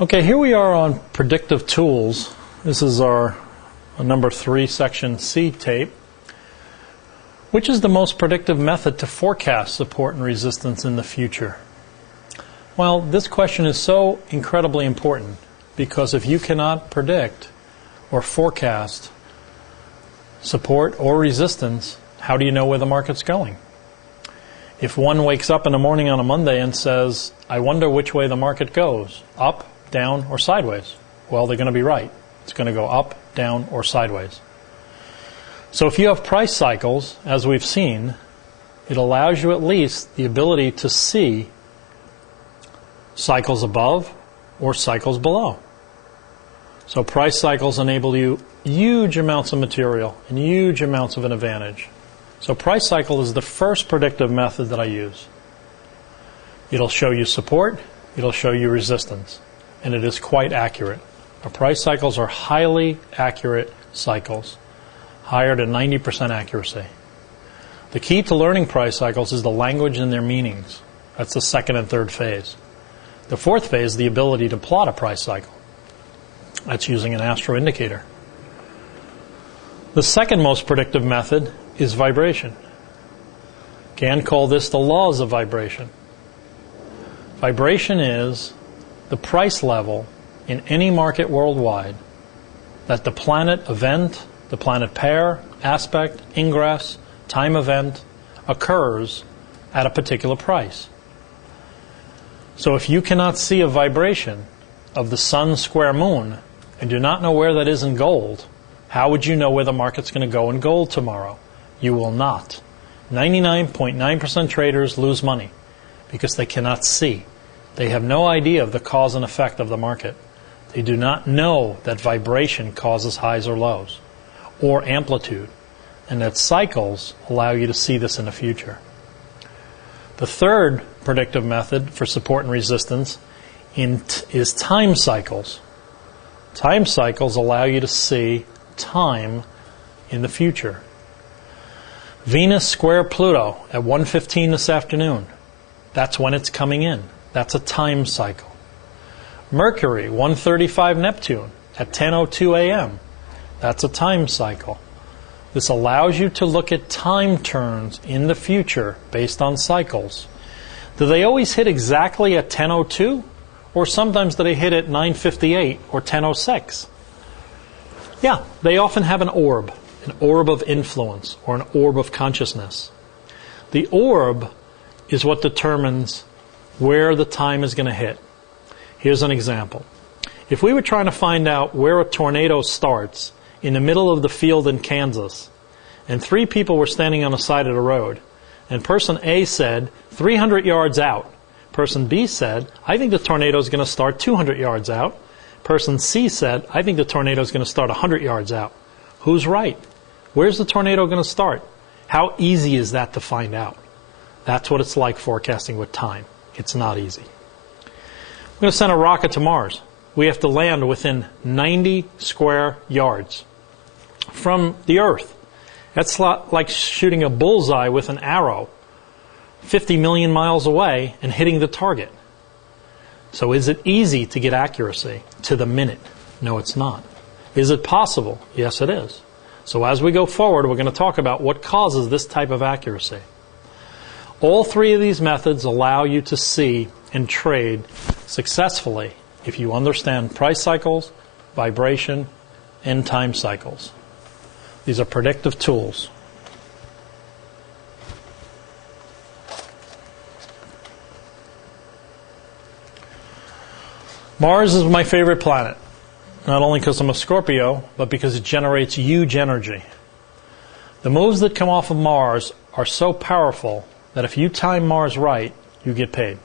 Okay, here we are on predictive tools. This is our number 3 section C tape. Which is the most predictive method to forecast support and resistance in the future? Well, this question is so incredibly important because if you cannot predict or forecast support or resistance, how do you know where the market's going? If one wakes up in the morning on a Monday and says, I wonder which way the market goes, up, down, or sideways, well, they're going to be right. It's going to go up, down, or sideways. So if you have price cycles, as we've seen, it allows you at least the ability to see cycles above or cycles below. So price cycles enable you huge amounts of material and huge amounts of an advantage. So price cycle is the first predictive method that I use. It'll show you support, it'll show you resistance, and it is quite accurate. Our price cycles are highly accurate cycles, higher than 90% accuracy. The key to learning price cycles is the language and their meanings. That's the second and third phase. The fourth phase is the ability to plot a price cycle. That's using an astro indicator. The second most predictive method is vibration. Can call this the laws of vibration. Vibration is the price level in any market worldwide that the planet event, the planet pair, aspect, ingress, time event occurs at a particular price. So if you cannot see a vibration of the sun square moon and do not know where that is in gold, how would you know where the market's going to go in gold tomorrow? You will not. 99.9% traders lose money because they cannot see. They have no idea of the cause and effect of the market. They do not know that vibration causes highs or lows, or amplitude, and that cycles allow you to see this in the future. The third predictive method for support and resistance is time cycles. Time cycles allow you to see time in the future. Venus square Pluto at 1:15 this afternoon. That's when it's coming in. That's a time cycle. Mercury 1:35 Neptune at 10:02 a.m. That's a time cycle. This allows you to look at time turns in the future based on cycles. Do they always hit exactly at 10:02? Or sometimes do they hit at 9:58 or 10:06? Yeah, they often have an orb of influence or an orb of consciousness. The orb is what determines where the time is going to hit. Here's an example. If we were trying to find out where a tornado starts in the middle of the field in Kansas, and 3 people were standing on the side of the road, and person A said 300 yards out, person B said, I think the tornado is going to start 200 yards out, person C said, I think the tornado is going to start 100 yards out. Who's right? Where's the tornado going to start? How easy is that to find out? That's what it's like forecasting with time. It's not easy. We're going to send a rocket to Mars. We have to land within 90 square yards from the Earth. That's like shooting a bullseye with an arrow 50 million miles away and hitting the target. So is it easy to get accuracy to the minute? No, it's not. Is it possible? Yes, it is. So as we go forward, we're going to talk about what causes this type of accuracy. All 3 of these methods allow you to see and trade successfully if you understand price cycles, vibration, and time cycles. These are predictive tools. Mars is my favorite planet, not only because I'm a Scorpio, but because it generates huge energy. The moves that come off of Mars are so powerful that if you time Mars right, you get paid.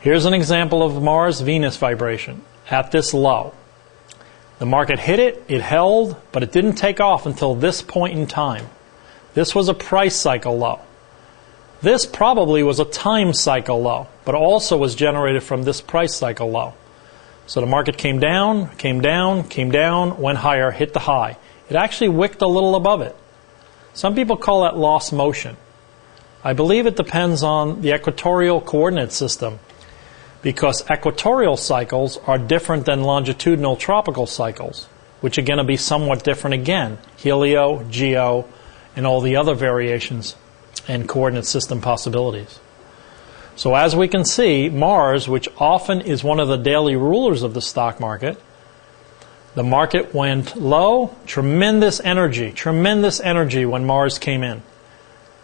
Here's an example of Mars-Venus vibration at this low. The market hit it, it held, but it didn't take off until this point in time. This was a price cycle low. This probably was a time cycle low, but also was generated from this price cycle low. So the market came down, went higher, hit the high. It actually wicked a little above it. Some people call that lost motion. I believe it depends on the equatorial coordinate system. because equatorial cycles are different than longitudinal tropical cycles, which are going to be somewhat different again, helio, geo, and all the other variations and coordinate system possibilities. So as we can see, Mars, which often is one of the daily rulers of the stock market, the market went low, tremendous energy when Mars came in.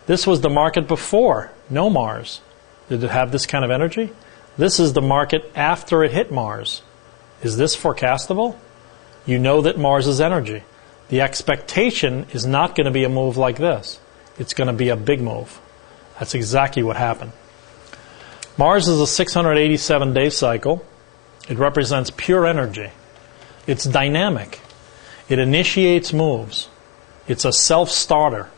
This was the market before, no Mars. Did it have this kind of energy? This is the market after it hit Mars. Is this forecastable? You know that Mars is energy. The expectation is not going to be a move like this. It's going to be a big move. That's exactly what happened. Mars is a 687-day cycle. It represents pure energy. It's dynamic. It initiates moves. It's a self-starter.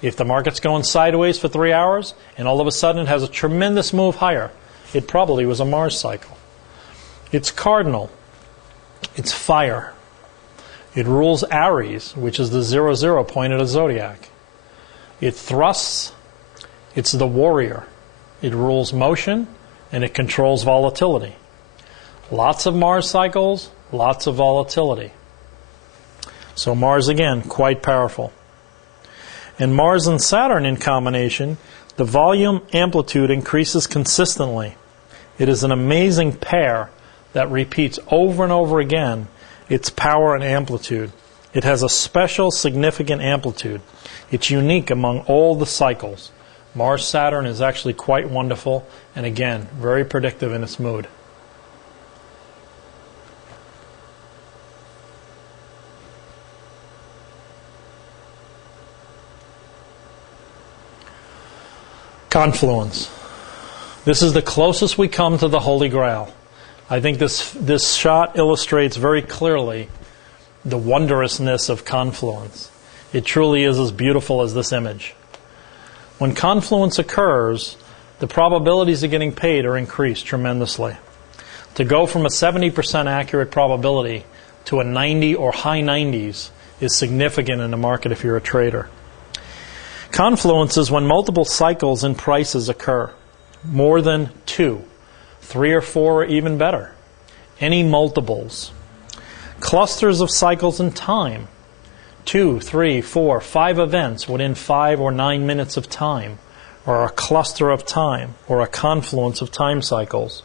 If the market's going sideways for 3 hours and all of a sudden it has a tremendous move higher, it probably was a Mars cycle. It's cardinal. It's fire. It rules Aries, which is the 00 point of the zodiac. It thrusts. It's the warrior. It rules motion, and it controls volatility. Lots of Mars cycles, lots of volatility. So Mars, again, quite powerful. And Mars and Saturn in combination, the volume amplitude increases consistently. It is an amazing pair that repeats over and over again its power and amplitude. It has a special significant amplitude. It's unique among all the cycles. Mars-Saturn is actually quite wonderful and, again, very predictive in its mood. Confluence. This is the closest we come to the Holy Grail. I think this shot illustrates very clearly the wondrousness of confluence. It truly is as beautiful as this image. When confluence occurs, the probabilities of getting paid are increased tremendously. To go from a 70% accurate probability to a 90 or high 90s is significant in the market if you're a trader. Confluence is when multiple cycles in prices occur. More than 2, 3 or 4 are even better. Any multiples. Clusters of cycles in time. 2, 3, 4, 5 events within 5 or 9 minutes of time, or a cluster of time, or a confluence of time cycles.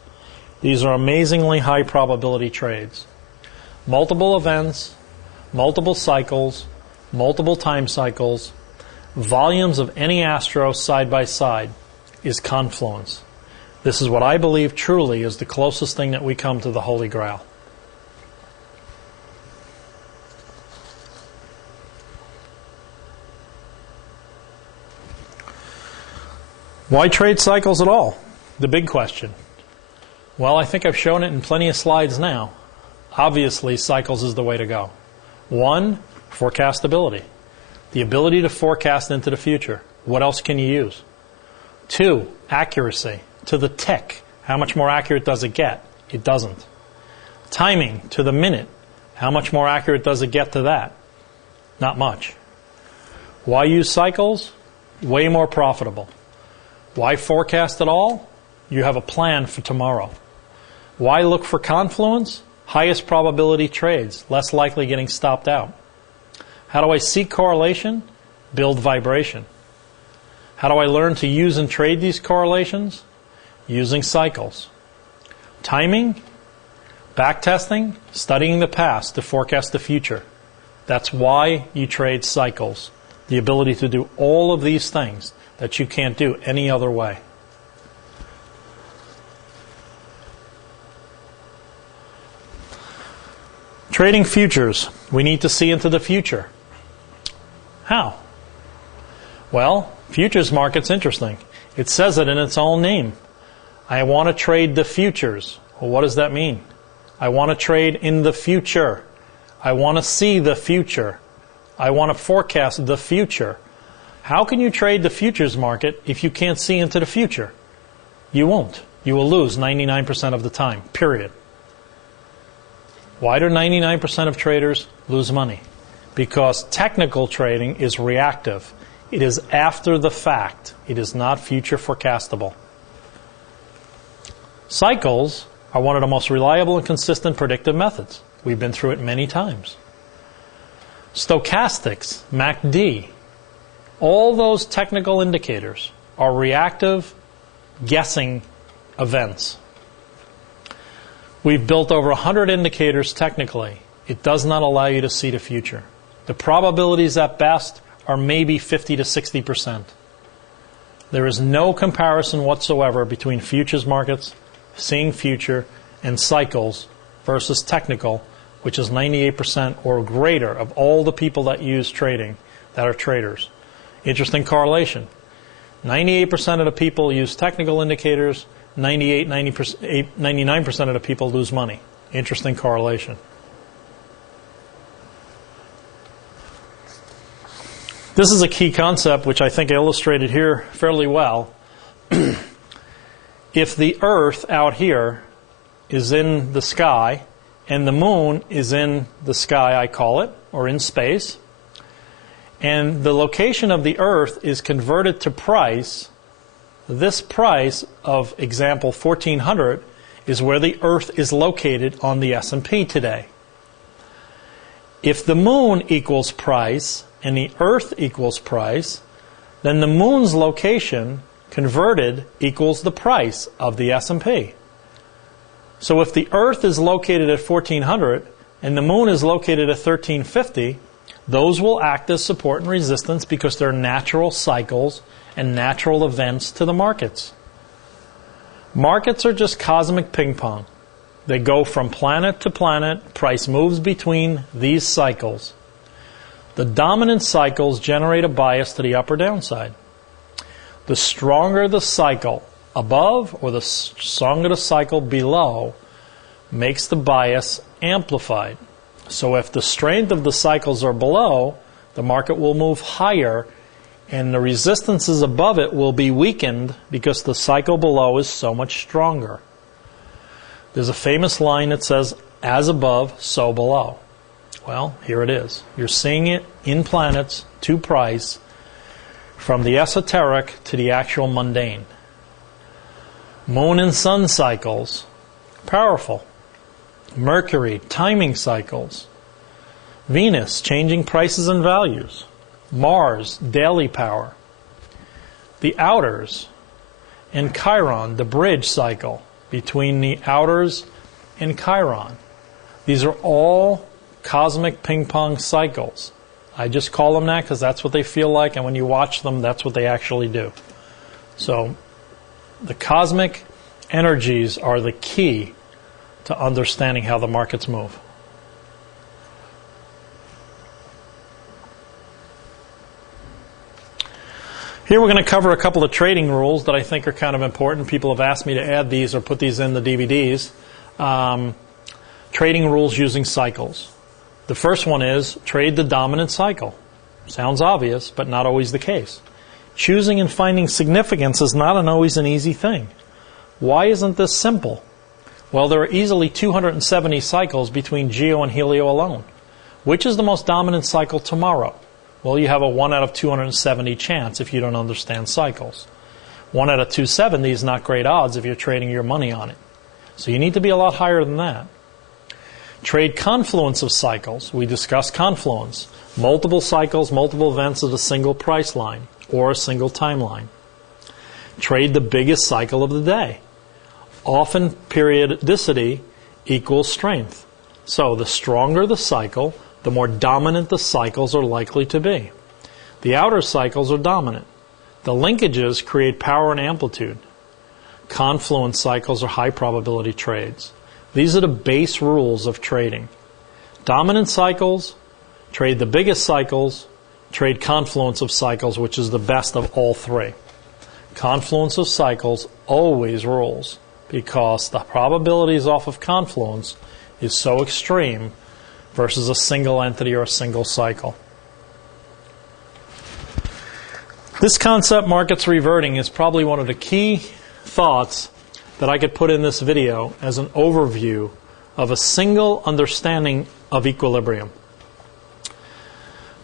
These are amazingly high probability trades. Multiple events, multiple cycles, multiple time cycles, volumes of any astro side by side is confluence. This is what I believe truly is the closest thing that we come to the Holy Grail. Why trade cycles at all? The big question. Well, I think I've shown it in plenty of slides now. Obviously, cycles is the way to go. 1, forecastability. The ability to forecast into the future. What else can you use? 2, accuracy. To the tick. How much more accurate does it get? It doesn't. Timing. To the minute. How much more accurate does it get to that? Not much. Why use cycles? Way more profitable. Why forecast at all? You have a plan for tomorrow. Why look for confluence? Highest probability trades, less likely getting stopped out. How do I seek correlation? Build vibration. How do I learn to use and trade these correlations? Using cycles. Timing, backtesting, studying the past to forecast the future. That's why you trade cycles. The ability to do all of these things that you can't do any other way. Trading futures. We need to see into the future. How? Well, futures market's interesting. It says it in its own name. I want to trade the futures. Well, what does that mean? I want to trade in the future. I want to see the future. I want to forecast the future. How can you trade the futures market if you can't see into the future? You won't. You will lose 99% of the time, period. Why do 99% of traders lose money? Because technical trading is reactive. It is after the fact. It is not future forecastable. Cycles are one of the most reliable and consistent predictive methods. We've been through it many times. Stochastics, MACD, all those technical indicators are reactive guessing events. We've built over 100 indicators technically. It does not allow you to see the future. The probabilities at best are maybe 50 to 60%. There is no comparison whatsoever between futures markets, seeing future, and cycles versus technical, which is 98% or greater of all the people that use trading that are traders. Interesting correlation. 98% of the people use technical indicators, 99% of the people lose money. Interesting correlation. This is a key concept which I think I illustrated here fairly well. If the Earth out here is in the sky and the moon is in the sky, I call it, or in space, and the location of the Earth is converted to price, this price of example 1400 is where the Earth is located on the S&P today. If the moon equals price and the Earth equals price, then the moon's location converted equals the price of the S&P. So if the Earth is located at 1400 and the moon is located at 1350, those will act as support and resistance because they're natural cycles and natural events to the markets. Markets are just cosmic ping pong. They go from planet to planet. Price moves between these cycles. The dominant cycles generate a bias to the up or downside. The stronger the cycle above or the stronger the cycle below makes the bias amplified. So if the strength of the cycles are below, the market will move higher and the resistances above it will be weakened because the cycle below is so much stronger. There's a famous line that says, as above, so below. Well, here it is. You're seeing it in planets to price from the esoteric to the actual mundane. Moon and sun cycles, powerful. Mercury, timing cycles. Venus, changing prices and values. Mars, daily power. The outers, and Chiron, the bridge cycle between the outers and Chiron. These are all cosmic ping pong cycles. I just call them that because that's what they feel like, and when you watch them, that's what they actually do. So the cosmic energies are the key to understanding how the markets move. Here we're going to cover a couple of trading rules that I think are kind of important. People have asked me to add these or put these in the DVDs. Trading rules using cycles. The first one is trade the dominant cycle. Sounds obvious, but not always the case. Choosing and finding significance is not always an easy thing. Why isn't this simple? Well, there are easily 270 cycles between Geo and Helio alone. Which is the most dominant cycle tomorrow? Well, you have a 1 out of 270 chance if you don't understand cycles. 1 out of 270 is not great odds if you're trading your money on it. So you need to be a lot higher than that. Trade confluence of cycles. We discussed confluence. Multiple cycles, multiple events of a single price line or a single timeline. Trade the biggest cycle of the day. Often periodicity equals strength. So the stronger the cycle, the more dominant the cycles are likely to be. The outer cycles are dominant. The linkages create power and amplitude. Confluence cycles are high probability trades. These are the base rules of trading. Dominant cycles, trade the biggest cycles, trade confluence of cycles, which is the best of all three. Confluence of cycles always rules because the probabilities off of confluence is so extreme versus a single entity or a single cycle. This concept, markets reverting, is probably one of the key thoughts that I could put in this video as an overview of a single understanding of equilibrium.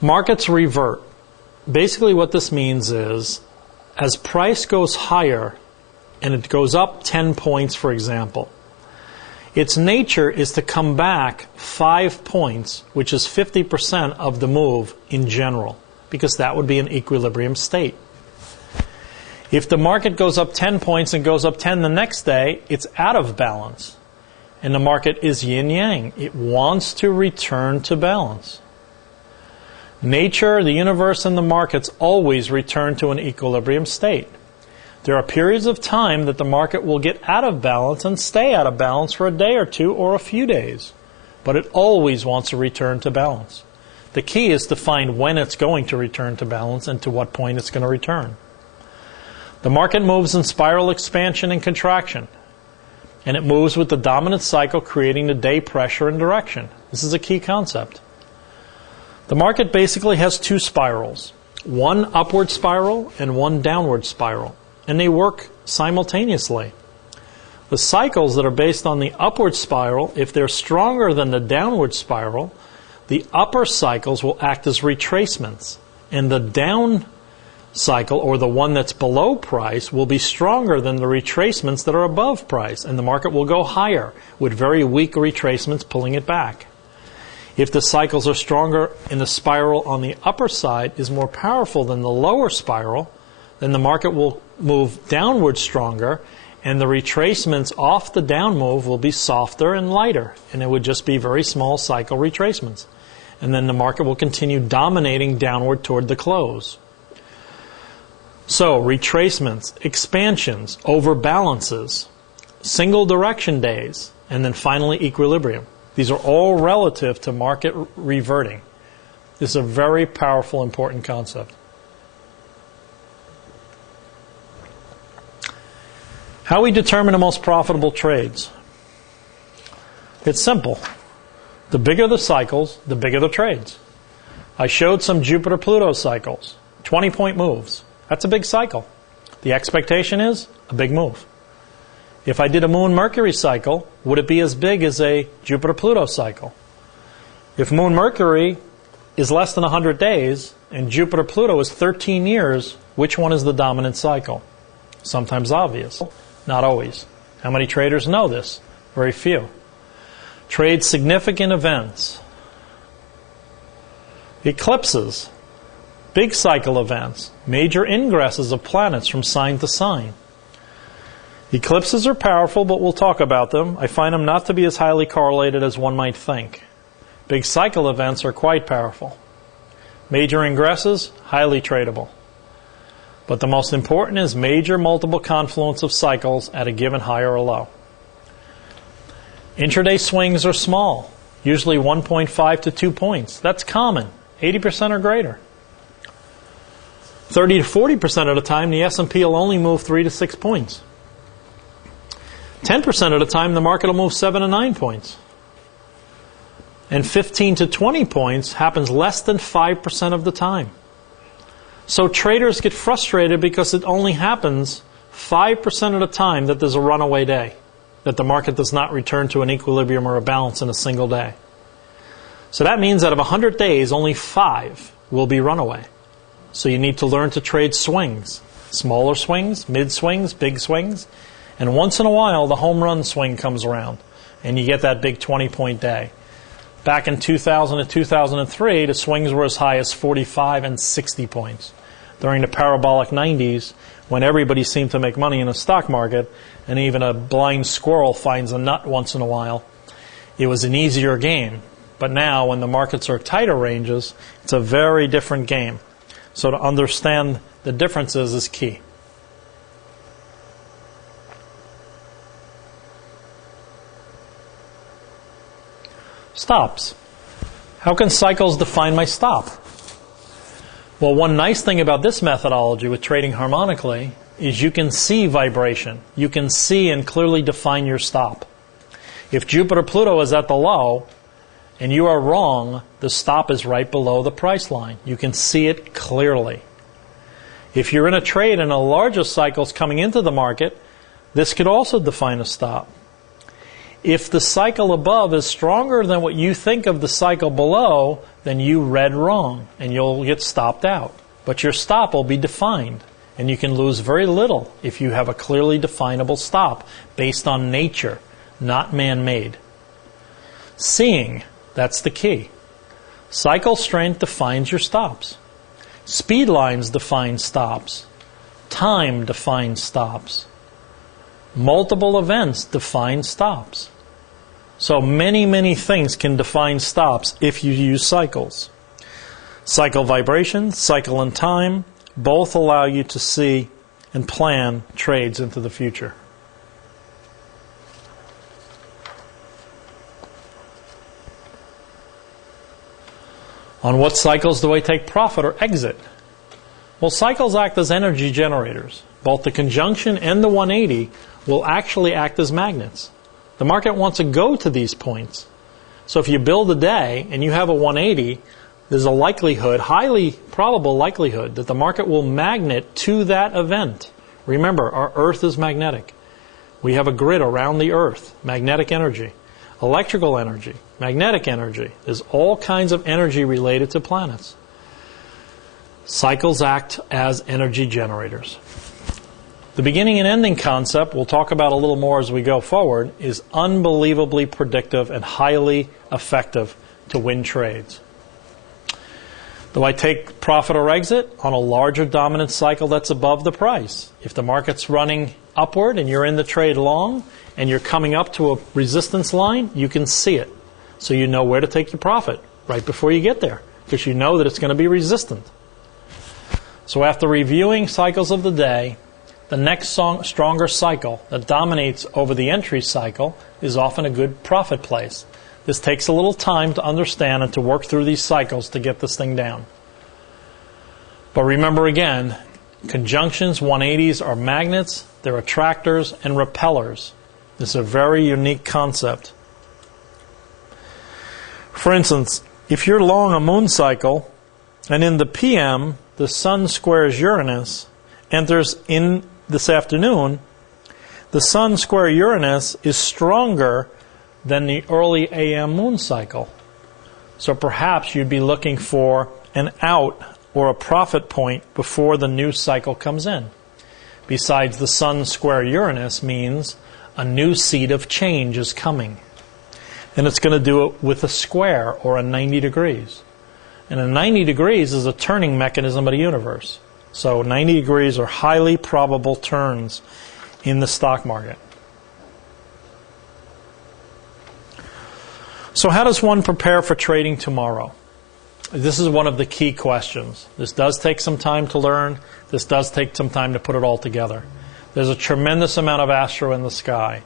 Markets revert. Basically what this means is, as price goes higher, and it goes up 10 points, for example, Its nature is to come back 5 points, which is 50% of the move in general, because that would be an equilibrium state. If the market goes up 10 points and goes up 10 the next day, it's out of balance. And the market is yin-yang. It wants to return to balance. Nature, the universe, and the markets always return to an equilibrium state. There are periods of time that the market will get out of balance and stay out of balance for a day or two or a few days. But it always wants to return to balance. The key is to find when it's going to return to balance and to what point it's going to return. The market moves in spiral expansion and contraction. And it moves with the dominant cycle, creating the day pressure and direction. This is a key concept. The market basically has two spirals, one upward spiral and one downward spiral, and they work simultaneously. The cycles that are based on the upward spiral, if they're stronger than the downward spiral, the upper cycles will act as retracements, and the down cycle, or the one that's below price, will be stronger than the retracements that are above price, and the market will go higher with very weak retracements pulling it back. If the cycles are stronger and the spiral on the upper side is more powerful than the lower spiral, then the market will move downward stronger, and the retracements off the down move will be softer and lighter, and it would just be very small cycle retracements. And then the market will continue dominating downward toward the close. So, retracements, expansions, overbalances, single direction days, and then finally equilibrium. These are all relative to market reverting. This is a very powerful, important concept. How we determine the most profitable trades? It's simple. The bigger the cycles, the bigger the trades. I showed some Jupiter-Pluto cycles, 20-point moves. That's a big cycle. The expectation is a big move. If I did a Moon-Mercury cycle, would it be as big as a Jupiter-Pluto cycle? If Moon-Mercury is less than 100 days and Jupiter-Pluto is 13 years, which one is the dominant cycle? Sometimes obvious, not always. How many traders know this? Very few. Trade significant events. Eclipses. Big cycle events, major ingresses of planets from sign to sign. Eclipses are powerful, but we'll talk about them. I find them not to be as highly correlated as one might think. Big cycle events are quite powerful. Major ingresses, highly tradable. But the most important is major multiple confluence of cycles at a given high or a low. Intraday swings are small, usually 1.5 to 2 points. That's common, 80% or greater. 30 to 40% of the time, the S&P will only move 3 to 6 points. 10% of the time, the market will move 7 to 9 points. And 15 to 20 points happens less than 5% of the time. So traders get frustrated because it only happens 5% of the time that there's a runaway day, that the market does not return to an equilibrium or a balance in a single day. So that means out of 100 days, only 5 will be runaway. So you need to learn to trade swings. Smaller swings, mid swings, big swings. And once in a while, the home run swing comes around. And you get that big 20-point day. Back in 2000 and 2003, the swings were as high as 45 and 60 points. During the parabolic 90s, when everybody seemed to make money in the stock market, and even a blind squirrel finds a nut once in a while, it was an easier game. But now, when the markets are tighter ranges, it's a very different game. So to understand the differences is key. Stops. How can cycles define my stop? Well, one nice thing about this methodology with trading harmonically is you can see vibration. You can see and clearly define your stop. If Jupiter-Pluto is at the low, and you are wrong, the stop is right below the price line. You can see it clearly. If you're in a trade and a larger cycle is coming into the market, this could also define a stop. If the cycle above is stronger than what you think of the cycle below, then you read wrong and you'll get stopped out. But your stop will be defined, and you can lose very little if you have a clearly definable stop based on nature, not man-made. Seeing, that's the key. Cycle strength defines your stops. Speed lines define stops. Time defines stops. Multiple events define stops. So many things can define stops if you use cycles. Cycle vibration, cycle and time, both allow you to see and plan trades into the future. On what cycles do I take profit or exit? Well, cycles act as energy generators. Both the conjunction and the 180 will actually act as magnets. The market wants to go to these points. So if you build a day and you have a 180, there's a likelihood, highly probable likelihood, that the market will magnet to that event. Remember, our Earth is magnetic. We have a grid around the Earth, magnetic energy, electrical energy, magnetic energy. There's all kinds of energy related to planets. Cycles act as energy generators. The beginning and ending concept, we'll talk about a little more as we go forward, is unbelievably predictive and highly effective to win trades. Do I take profit or exit on a larger dominant cycle that's above the price? If the market's running upward and you're in the trade long and you're coming up to a resistance line, you can see it. So you know where to take your profit right before you get there, because you know that it's going to be resistant. So after reviewing cycles of the day, the next stronger cycle that dominates over the entry cycle is often a good profit place. This takes a little time to understand and to work through these cycles to get this thing down. But remember again, conjunctions, 180s are magnets, they're attractors and repellers. This is a very unique concept. For instance, if you're long a moon cycle and in the PM the Sun squares Uranus, enters in this afternoon, the Sun square Uranus is stronger than the early AM moon cycle. So perhaps you'd be looking for an out or a profit point before the new cycle comes in. Besides, the Sun square Uranus means a new seed of change is coming. And it's going to do it with a square or a 90 degrees. And a 90 degrees is a turning mechanism of the universe. So 90 degrees are highly probable turns in the stock market. So how does one prepare for trading tomorrow? This is one of the key questions. This does take some time to learn. This does take some time to put it all together. There's a tremendous amount of astro in the sky.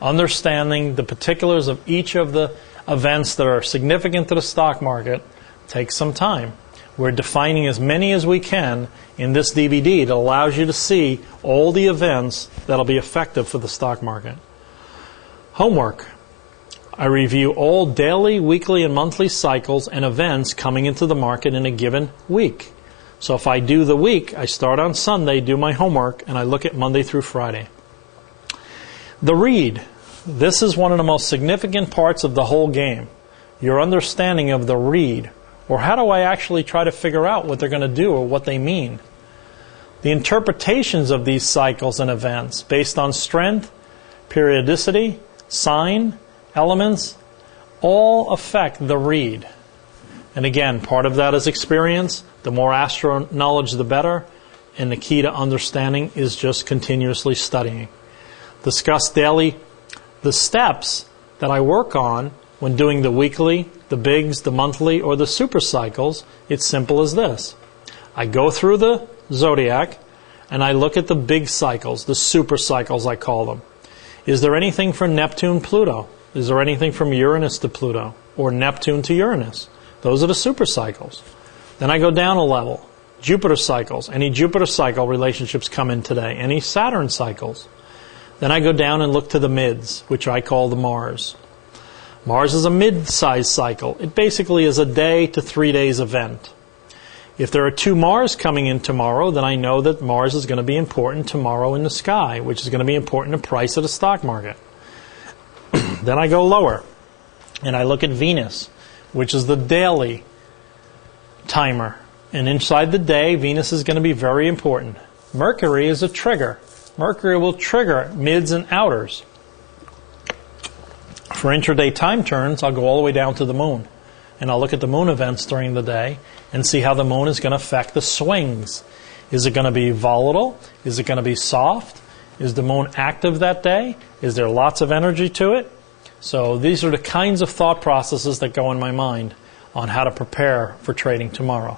Understanding the particulars of each of the events that are significant to the stock market takes some time. We're defining as many as we can in this DVD that allows you to see all the events that will be effective for the stock market. Homework. I review all daily, weekly, and monthly cycles and events coming into the market in a given week. So if I do the week, I start on Sunday, do my homework, and I look at Monday through Friday. The read. This is one of the most significant parts of the whole game. Your understanding of the read. Or how do I actually try to figure out what they're going to do or what they mean? The interpretations of these cycles and events based on strength, periodicity, sign, elements, all affect the read. And again, part of that is experience. The more astro knowledge, the better. And the key to understanding is just continuously studying. Discuss daily the steps that I work on when doing the weekly, the bigs, the monthly, or the super cycles. It's simple as this. I go through the zodiac and I look at the big cycles, the super cycles I call them. Is there anything for Neptune, Pluto? Is there anything from Uranus to Pluto or Neptune to Uranus? Those are the super cycles. Then I go down a level. Jupiter cycles. Any Jupiter cycle relationships come in today. Any Saturn cycles. Then I go down and look to the mids, which I call the Mars. Mars is a mid-sized cycle. It basically is a day to 3 days event. If there are 2 Mars coming in tomorrow, then I know that Mars is going to be important tomorrow in the sky, which is going to be important in the price of the stock market. Then I go lower, and I look at Venus, which is the daily timer. And inside the day, Venus is going to be very important. Mercury is a trigger. Mercury will trigger mids and outers. For intraday time turns, I'll go all the way down to the moon. And I'll look at the moon events during the day and see how the moon is going to affect the swings. Is it going to be volatile? Is it going to be soft? Is the moon active that day? Is there lots of energy to it? So these are the kinds of thought processes that go in my mind on how to prepare for trading tomorrow.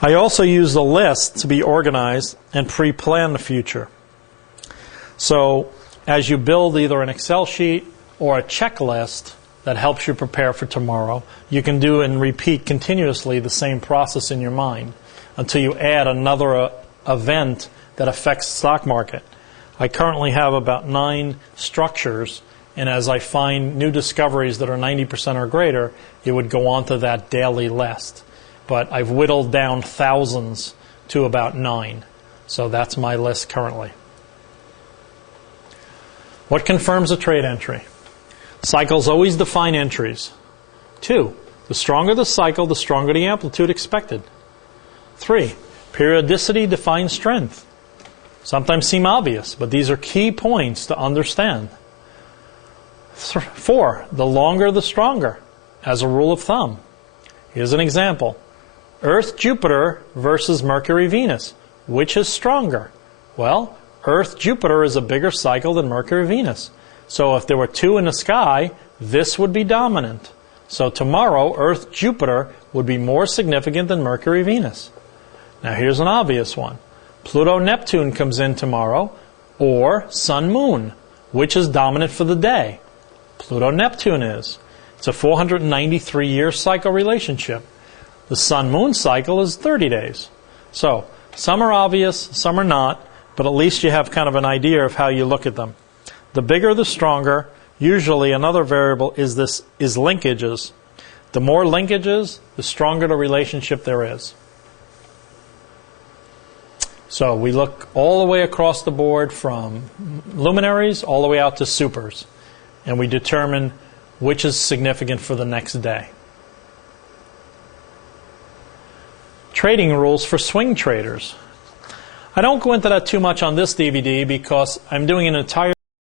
I also use the list to be organized and pre-plan the future. So as you build either an Excel sheet or a checklist that helps you prepare for tomorrow, you can do and repeat continuously the same process in your mind until you add another event that affects the stock market. I currently have about 9 structures, and as I find new discoveries that are 90% or greater, it would go onto that daily list. But I've whittled down thousands to about 9. So that's my list currently. What confirms a trade entry? Cycles always define entries. 2, the stronger the cycle, the stronger the amplitude expected. 3, periodicity defines strength. Sometimes seem obvious, but these are key points to understand. 4, the longer the stronger, as a rule of thumb. Here's an example. Earth-Jupiter versus Mercury-Venus. Which is stronger? Well, Earth-Jupiter is a bigger cycle than Mercury-Venus. So if there were 2 in the sky, this would be dominant. So tomorrow, Earth-Jupiter would be more significant than Mercury-Venus. Now here's an obvious one. Pluto-Neptune comes in tomorrow, or Sun-Moon. Which is dominant for the day? Pluto-Neptune is. It's a 493-year cycle relationship. The Sun-Moon cycle is 30 days. So some are obvious, some are not, but at least you have kind of an idea of how you look at them. The bigger the stronger. Usually another variable is linkages. The more linkages, the stronger the relationship there is. So we look all the way across the board from luminaries all the way out to supers, and we determine which is significant for the next day. Trading rules for swing traders. I don't go into that too much on this DVD because I'm doing an entire